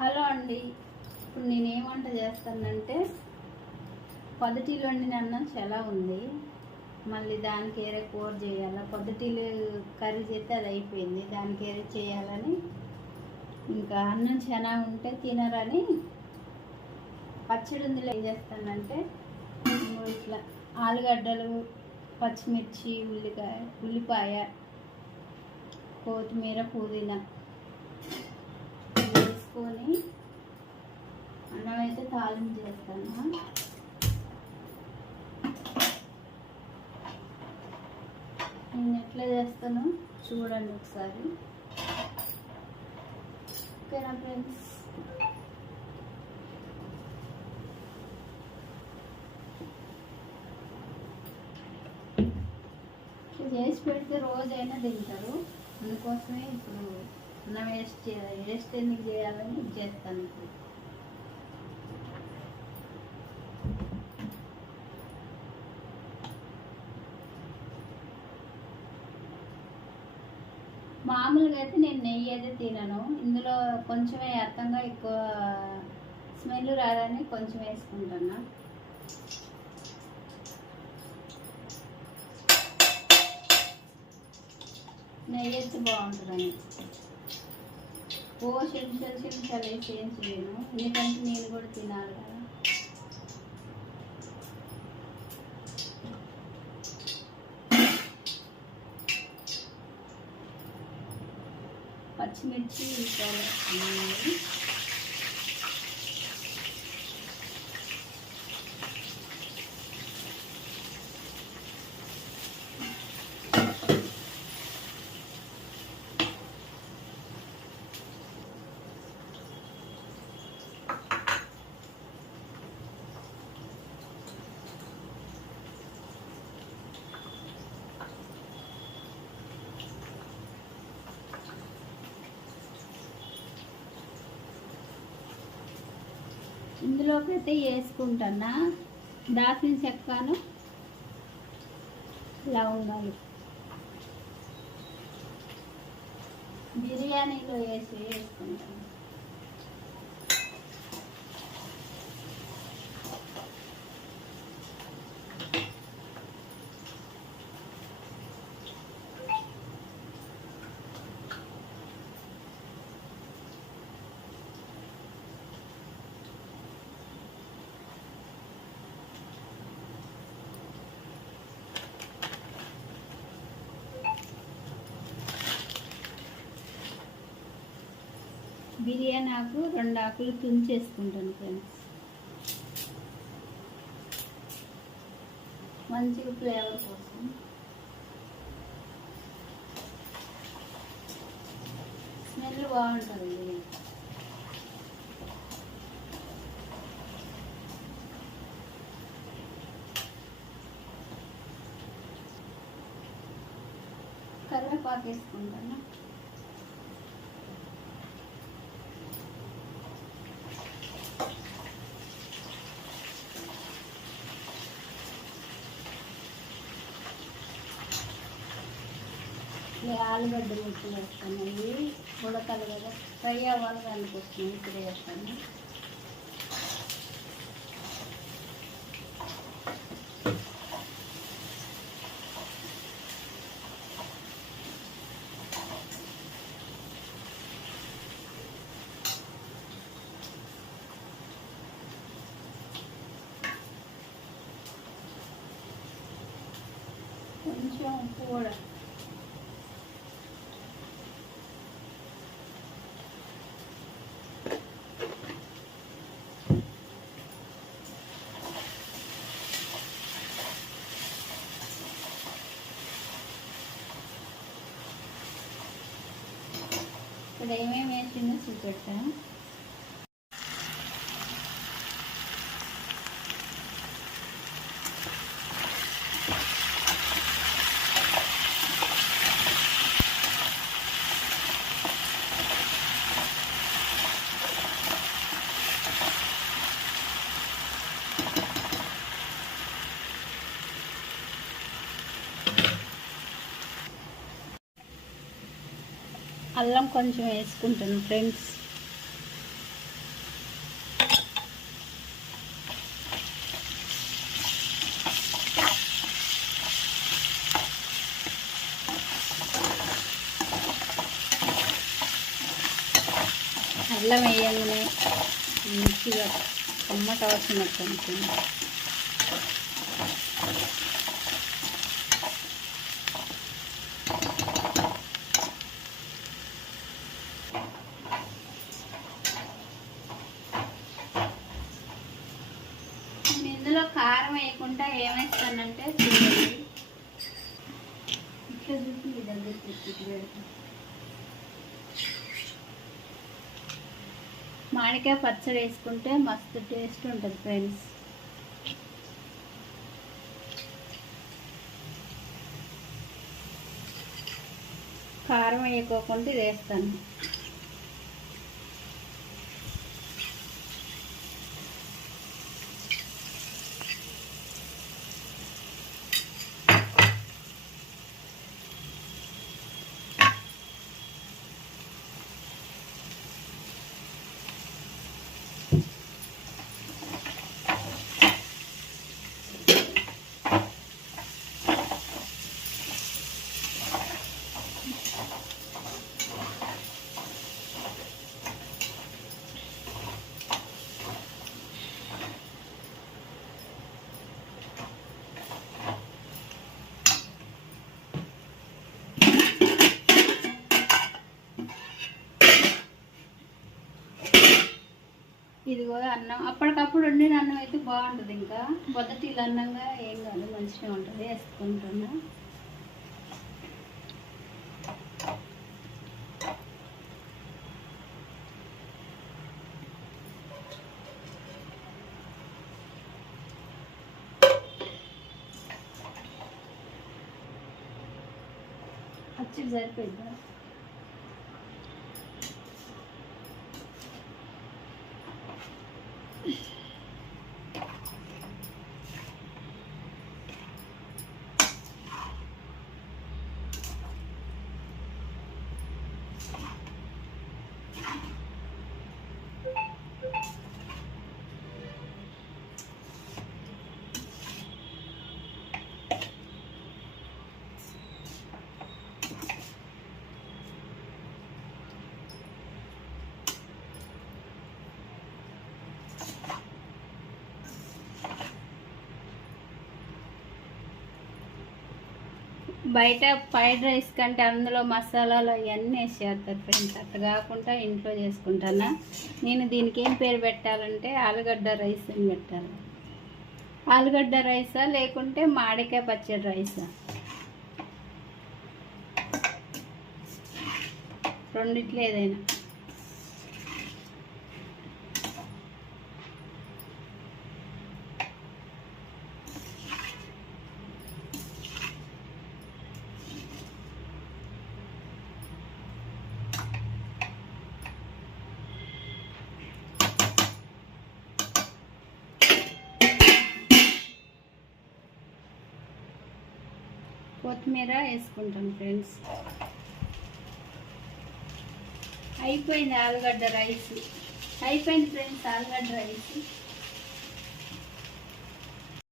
Hello అండి. ఇప్పుడు నేను ఏం వంట చేస్తానంటే పొద్దుటీలు వండిన అన్నం చాలా ఉంది. మళ్ళీ దానికి ఏరే కూర చేయాలా? పొద్దుటీలు కర్రీ చేస్తే అది అయిపోయింది. దానికి ఏరే చేయాలని ఇంకా అన్నం చాలా ఉంటే తినరని పచ్చడి ఉందిలో ఏం చేస్తానంటే ఇట్లా ఆలుగడ్డలు పచ్చిమిర్చి ఉల్లికాయ ఉల్లిపాయ కొత్తిమీర పుదీనా వేసుకొని అన్నం అయితే తాలింపు చేస్తాను. నేను ఎట్లా చేస్తాను చూడండి ఒకసారి. ఓకేనా ఫ్రెండ్స్? చేసి పెడితే రోజైనా తింటారు. అందుకోసమే ఇప్పుడు అన్నం వేస్ట్ చేయాలి వేస్ట్ ఎందుకు చేయాలని చేస్తాను ఇప్పుడు మామూలుగా అయితే నేను నెయ్యి అయితే తినను. ఇందులో కొంచెమే అర్థంగా ఎక్కువ స్మెల్ రాదని కొంచెం వేసుకుంటున్నా. నెయ్యి అయితే బాగుంటుందని. ఓ చెంచాలు చెంచాలు వేసి ఏం చేయను ఎందుకంటే నేను కూడా తినాలి కదా. పచ్చిమిర్చి ఇంకా వేస్తున్నాను. ఇందులోకి అయితే వేసుకుంటున్నా దాల్చిన చెక్కను లవంగాలు బిర్యానీలో వేసి వేసుకుంటాను. బిర్యానీ ఆకు రెండు ఆకులు తుంచేసుకుంటాను ఫ్రెండ్స్. మంచిగా ఫ్లేవర్ కోసం. స్మెల్ బాగుంటుంది. కరివేపాకు వేసుకుంటాను. ఆలుగడ్డ ముక్కలు వేస్తాను ఇవి ఉడకాలి కదా ఫ్రై అవ్వాలి దానికోసం ఇప్పుడు వేస్తాను కొంచెం ఉప్పు కూడా ఇక్కడ ఏమేమి వేసిందో చూపెట్టాను అల్లం కొంచెం వేసుకుంటాను ఫ్రెండ్స్. అల్లం వేయాలనే మంచిగా అమ్మటవసరం కొంచెం ఇందులో కారం వేయకుండా ఏమేస్తానంటే చూడండి ఇట్లా చూసి మీ మామిడికాయ పచ్చడి వేసుకుంటే మస్తు టేస్ట్ ఉంటుంది ఫ్రెండ్స్. కారం వేయకోకుండా ఇది వేస్తాను. ఇదిగో అన్నం. అప్పటికప్పుడు వండిన అన్నం అయితే బాగుంటుంది ఇంకా. మొదటి అన్నంగా ఏం కాదు మంచిగా ఉంటుంది వేసుకుంటున్నా. వచ్చి సరిపోయిందా? బయట ఫ్రైడ్ రైస్ కంటే అందులో మసాలాలు అవన్నీ వేసి చేస్తారు ఫ్రెండ్స్. అట్లా కాకుండా ఇంట్లో చేసుకుంటానా? నేను దీనికి ఏం పేరు పెట్టాలంటే ఆలుగడ్డ రైస్ అని పెట్టాలి. ఆలుగడ్డ రైసా లేకుంటే మామిడికాయ పచ్చడి రైసా? రెండిట్లో ఏదైనా. కొత్తిమీర వేసుకుంటాం ఫ్రెండ్స్. అయిపోయింది ఆలుగడ్డ రైస్. అయిపోయింది ఫ్రెండ్స్ ఆలుగడ్డ రైస్.